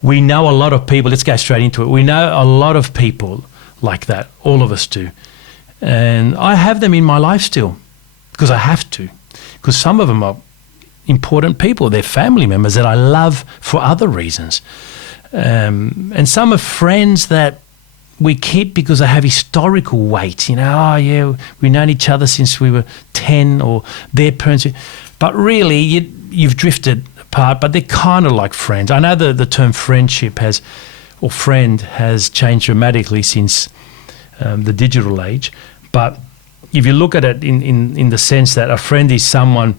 We know a lot of people, let's go straight into it. We know a lot of people like that, all of us do. And I have them in my life still because I have to, because some of them are important people. They're family members that I love for other reasons. And some are friends that we keep because they have historical weight. Oh yeah, we've known each other since we were 10, or their parents. But really, you've drifted apart, but they're kind of like friends. I know the term friendship friend has changed dramatically since the digital age. But if you look at it in the sense that a friend is someone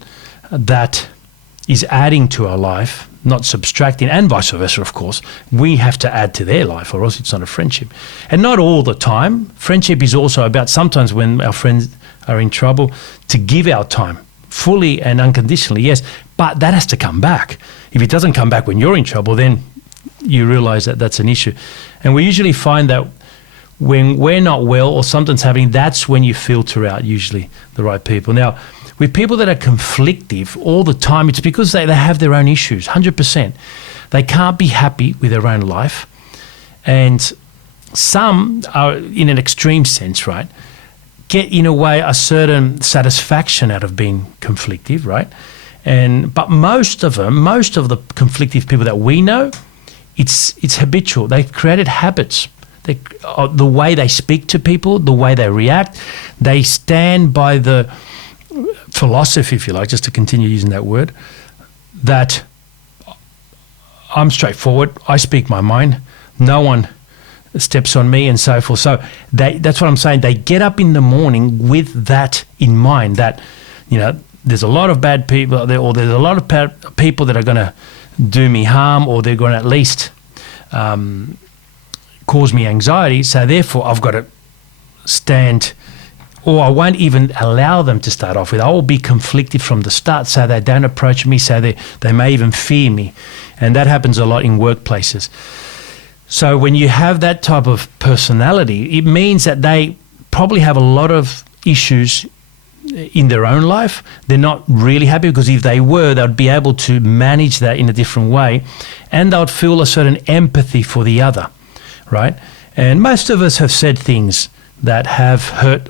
that is adding to our life, not subtracting, and vice versa, of course. We have to add to their life, or else it's not a friendship. And not all the time. Friendship is also about sometimes when our friends are in trouble, to give our time fully and unconditionally, yes, but that has to come back. If it doesn't come back when you're in trouble, then you realize that that's an issue. And we usually find that when we're not well or something's happening, that's when you filter out usually the right people. Now, with people that are conflictive all the time, it's because they have their own issues, 100%. They can't be happy with their own life. And some are, in an extreme sense, right, get in a way a certain satisfaction out of being conflictive, right? But most of the conflictive people that we know, it's habitual. They've created habits. The way they speak to people, the way they react, they stand by the philosophy, if you like, just to continue using that word, that I'm straightforward, I speak my mind, no one steps on me, and so forth. So that's what I'm saying. They get up in the morning with that in mind, that, there's a lot of bad people there, or there's a lot of people that are going to do me harm, or they're going to at least cause me anxiety. So therefore, I've got to stand, or I won't even allow them to start off with. I will be conflicted from the start, so they don't approach me, so they may even fear me. And that happens a lot in workplaces. So when you have that type of personality, it means that they probably have a lot of issues in their own life. They're not really happy, because if they were, they'd be able to manage that in a different way, and they'd feel a certain empathy for the other, right? And most of us have said things that have hurt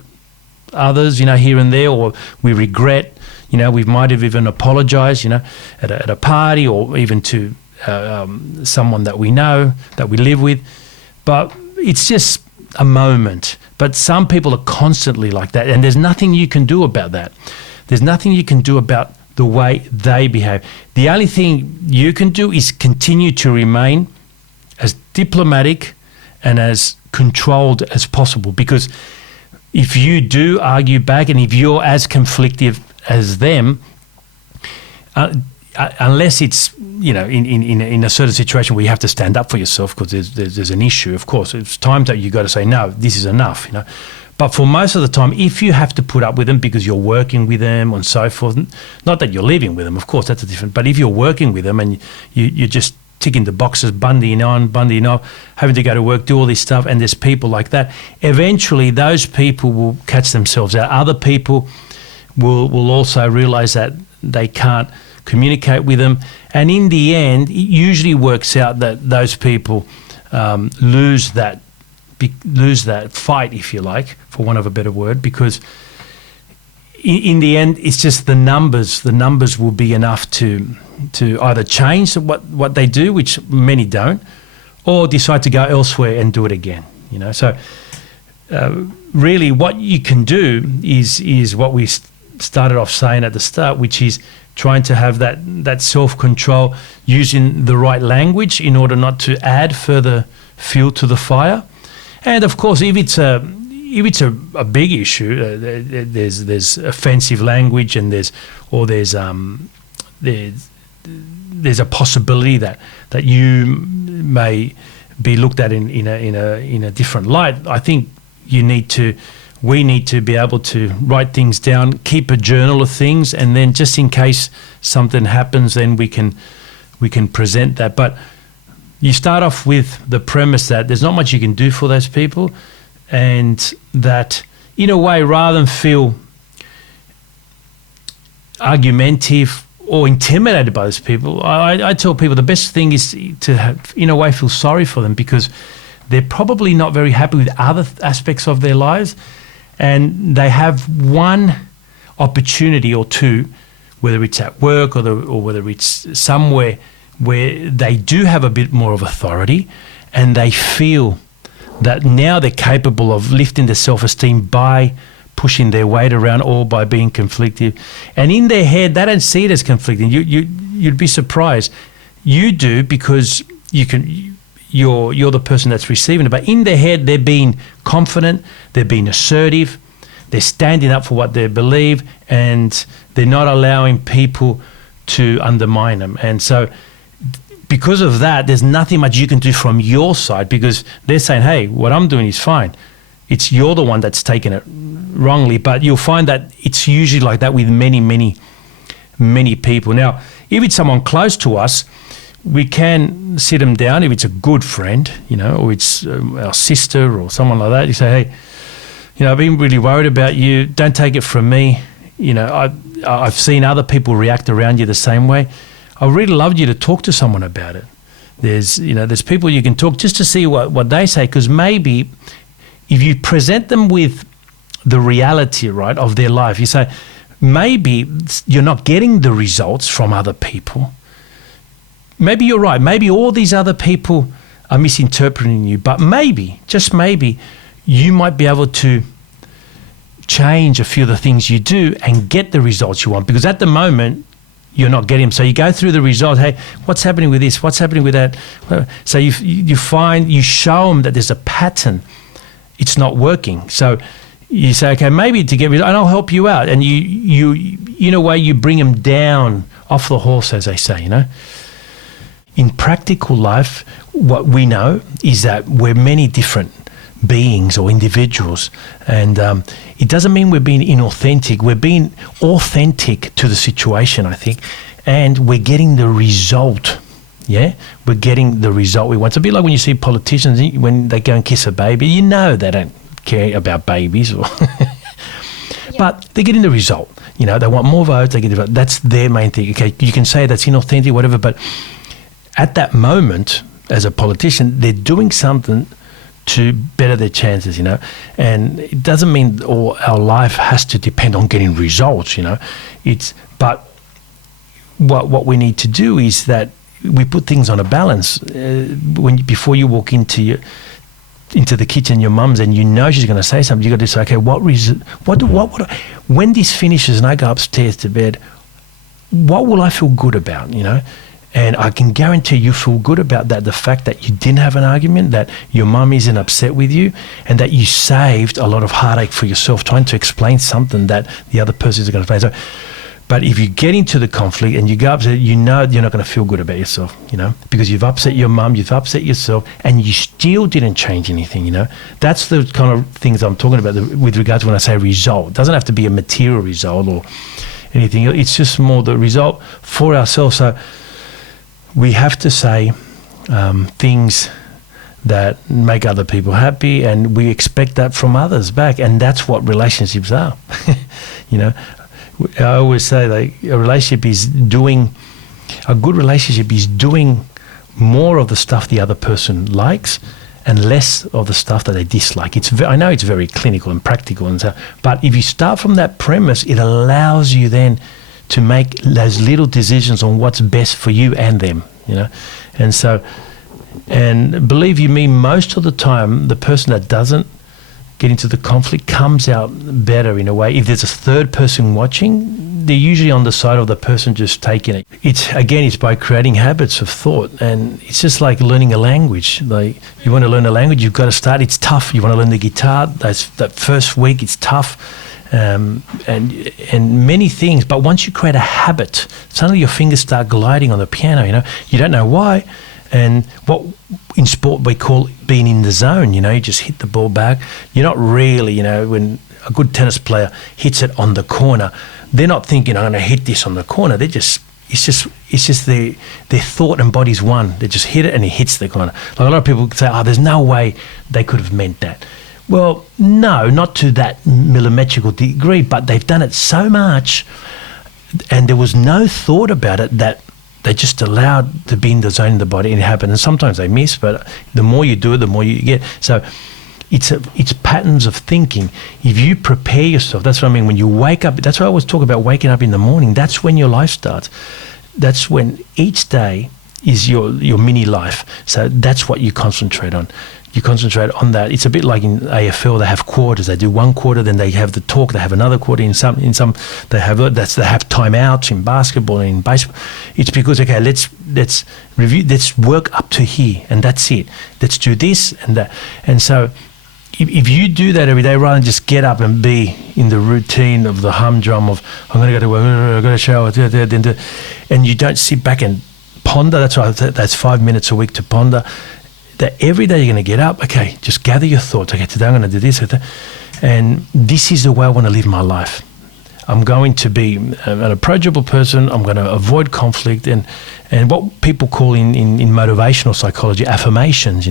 others, here and there, or we regret, we might have even apologized, at a party, or even to someone that we know, that we live with. But it's just a moment. But some people are constantly like that, and there's nothing you can do about that. There's nothing you can do about the way they behave. The only thing you can do is continue to remain as diplomatic and as controlled as possible, because if you do argue back, and if you're as conflictive as them, unless it's in a certain situation where you have to stand up for yourself because there's an issue, of course, it's times that you got to say, no, this is enough, But for most of the time, if you have to put up with them because you're working with them and so forth, not that you're living with them, of course, that's a different, but if you're working with them and you're just ticking the boxes, bundying off, having to go to work, do all this stuff, and there's people like that, eventually those people will catch themselves out. Other people will also realize that they can't communicate with them, and in the end, it usually works out that those people lose that fight, if you like, for want of a better word, because in the end, it's just the numbers. The numbers will be enough to either change what they do, which many don't, or decide to go elsewhere and do it again. So really, what you can do is what we started off saying at the start, which is trying to have that self-control, using the right language in order not to add further fuel to the fire. And of course, if it's a big issue, there's offensive language, and there's a possibility that you may be looked at in a different light. I think we need to be able to write things down, keep a journal of things, and then just in case something happens, then we can present that. But you start off with the premise that there's not much you can do for those people, and that in a way, rather than feel argumentative or intimidated by those people, I tell people the best thing is to have, in a way, feel sorry for them, because they're probably not very happy with other aspects of their lives, and they have one opportunity or two, whether it's at work or whether it's somewhere where they do have a bit more of authority, and they feel that now they're capable of lifting their self-esteem by pushing their weight around or by being conflictive. And in their head, they don't see it as conflicting. You'd be surprised. You do, because you're the person that's receiving it. But in their head, they're being confident, they're being assertive, they're standing up for what they believe, and they're not allowing people to undermine them. And so because of that, there's nothing much you can do from your side, because they're saying, hey, what I'm doing is fine. It's you're the one that's taken it wrongly. But you'll find that it's usually like that with many, many, many people. Now, if it's someone close to us, we can sit them down. If it's a good friend, or it's our sister or someone like that, you say, hey, I've been really worried about you. Don't take it from me. I've seen other people react around you the same way. I really loved you to talk to someone about it. There's people you can talk just to see what they say, because maybe if you present them with the reality, right, of their life, you say, maybe you're not getting the results from other people. Maybe you're right. Maybe all these other people are misinterpreting you, but maybe, just maybe, you might be able to change a few of the things you do and get the results you want, because at the moment, you're not getting them. So you go through the results. Hey, what's happening with this? What's happening with that? So you show them that there's a pattern. It's not working. So you say, okay, maybe to get results, and I'll help you out. And you in a way, you bring them down off the horse, as they say, In practical life, what we know is that we're many different beings or individuals, and it doesn't mean we're being inauthentic. We're being authentic to the situation, I think, and we're getting the result. Yeah, we're getting the result we want. It's a bit like when you see politicians when they go and kiss a baby. They don't care about babies, but they're getting the result. They want more votes. They get the vote. That's their main thing. Okay, you can say that's inauthentic, whatever, but at that moment, as a politician, they're doing something to better their chances, and it doesn't mean all our life has to depend on getting results, but what we need to do is that we put things on a balance. Before you walk into the kitchen, your mum's, and she's going to say something, you got to say, okay, when this finishes and I go upstairs to bed, what will I feel good about, And I can guarantee you feel good about that, the fact that you didn't have an argument, that your mum isn't upset with you, and that you saved a lot of heartache for yourself trying to explain something that the other person is going to explain. So, but if you get into the conflict and you go upset, you're not going to feel good about yourself, because you've upset your mum, you've upset yourself, and you still didn't change anything, That's the kind of things I'm talking about with regards to when I say result. It doesn't have to be a material result or anything. It's just more the result for ourselves. So we have to say things that make other people happy, and we expect that from others back, and that's what relationships are. I always say a good relationship is doing more of the stuff the other person likes and less of the stuff that they dislike. I know it's very clinical and practical, but if you start from that premise, it allows you then to make those little decisions on what's best for you and them, And so, and believe you me, most of the time, the person that doesn't get into the conflict comes out better in a way. If there's a third person watching, they're usually on the side of the person just taking it. It's by creating habits of thought, and it's just like learning a language. Like, you want to learn a language, you've got to start. It's tough. You want to learn the guitar, that first week, it's tough. And many things, but once you create a habit, suddenly your fingers start gliding on the piano. You don't know why, and what in sport we call being in the zone. You just hit the ball back. You're not really, when a good tennis player hits it on the corner, they're not thinking, I'm going to hit this on the corner. It's just their thought and body's one. They just hit it and it hits the corner. Like a lot of people say, there's no way they could have meant that. Well, no, not to that millimetrical degree, but they've done it so much and there was no thought about it, that they just allowed to be in the zone of the body and it happened. And sometimes they miss, but the more you do it, the more you get. So it's patterns of thinking. If you prepare yourself, that's what I mean. When you wake up, that's why I always talk about waking up in the morning. That's when your life starts. That's when each day is your mini life. So that's what you concentrate on. You concentrate on that. It's a bit like in AFL, they have quarters. They do one quarter, then they have the talk. They have another quarter. In some they have timeouts in basketball and in baseball. It's because, okay, let's review. Let's work up to here, and that's it. Let's do this and that. And so, if you do that every day, rather than just get up and be in the routine of the humdrum of I'm going to go to work, I've got to shower, and you don't sit back and ponder. That's right. That's 5 minutes a week to ponder. That every day you're going to get up, okay, just gather your thoughts. Okay, today I'm going to do this. And this is the way I want to live my life. I'm going to be an approachable person. I'm going to avoid conflict and what people call in motivational psychology, affirmations,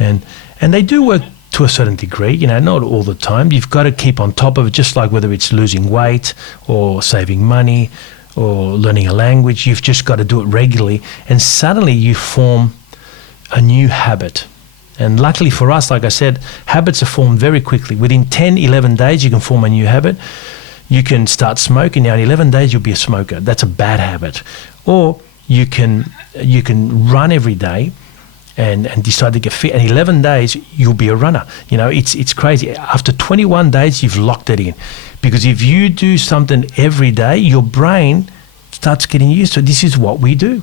And they do work to a certain degree, not all the time. You've got to keep on top of it, just like whether it's losing weight or saving money or learning a language. You've just got to do it regularly. And suddenly you form a new habit. And luckily for us, like I said, habits are formed very quickly. Within 10, 11 days, you can form a new habit. You can start smoking. Now, in 11 days, you'll be a smoker. That's a bad habit. Or you can run every day and decide to get fit. And 11 days, you'll be a runner. It's crazy. After 21 days, you've locked it in. Because if you do something every day, your brain starts getting used to it. This is what we do.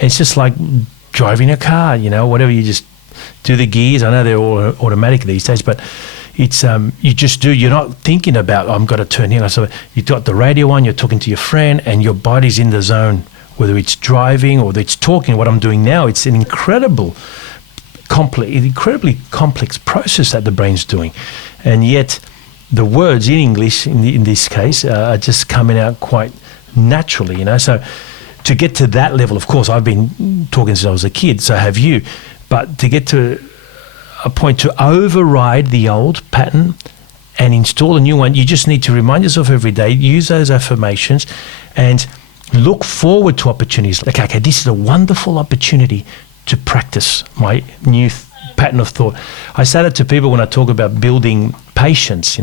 And it's just like driving a car, whatever, you just do the gears. I know they're all automatic these days, but it's you just do. You're not thinking about, I'm going to turn here. So you've got the radio on, you're talking to your friend, and your body's in the zone, whether it's driving or it's talking, what I'm doing now. It's an incredibly complex process that the brain's doing. And yet the words in English, in this case, are just coming out quite naturally, So to get to that level, of course, I've been talking since I was a kid, so have you. But to get to a point to override the old pattern and install a new one, you just need to remind yourself every day, use those affirmations and look forward to opportunities. Like, okay, this is a wonderful opportunity to practice my new pattern of thought. I say that to people when I talk about building patience,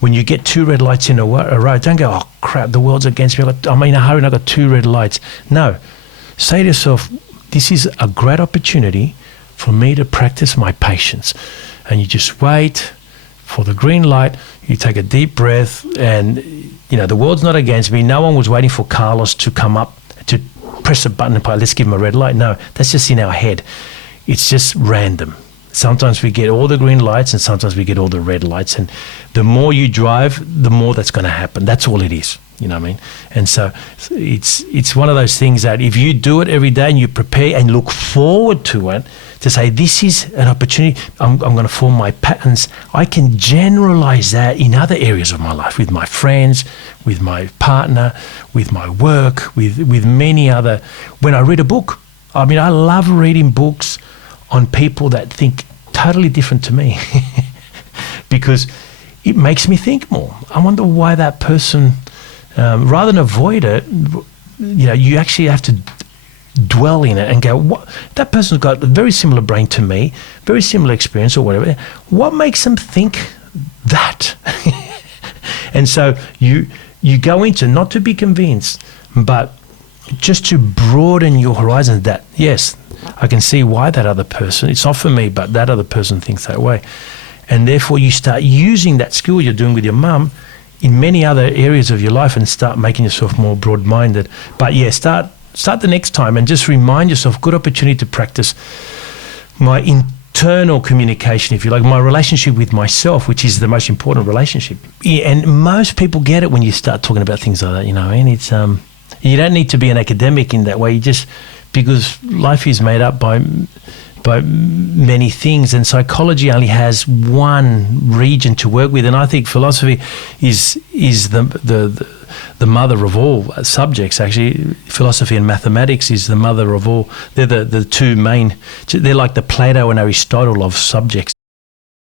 When you get 2 red lights in a row, don't go, oh crap, the world's against me. I'm in a hurry and I've got 2 red lights. No. Say to yourself, this is a great opportunity for me to practice my patience. And you just wait for the green light, you take a deep breath, and the world's not against me. No one was waiting for Carlos to come up to press a button and play, let's give him a red light. No, that's just in our head. It's just random. Sometimes we get all the green lights and sometimes we get all the red lights. And the more you drive, the more that's going to happen. That's all it is. You know what I mean? And so it's one of those things that if you do it every day and you prepare and look forward to it, to say, this is an opportunity, I'm going to form my patterns, I can generalize that in other areas of my life, with my friends, with my partner, with my work, with many other. When I read a book, I love reading books on people that think totally different to me because it makes me think more. I wonder why that person, rather than avoid it, you actually have to dwell in it and go, what, that person's got a very similar brain to me, very similar experience or whatever. What makes them think that? And so you go into, not to be convinced, but just to broaden your horizons, that, yes, I can see why that other person, it's not for me, but that other person thinks that way. And therefore you start using that skill you're doing with your mum in many other areas of your life and start making yourself more broad-minded. But yeah, start the next time and just remind yourself, good opportunity to practice my internal communication, if you like, my relationship with myself, which is the most important relationship. Yeah, and most people get it when you start talking about things like that, and it's you don't need to be an academic in that way. You just, because life is made up by many things, and psychology only has one region to work with. And I think philosophy is the mother of all subjects. Actually, philosophy and mathematics is the mother of all. They're the two main. They're like the Plato and Aristotle of subjects.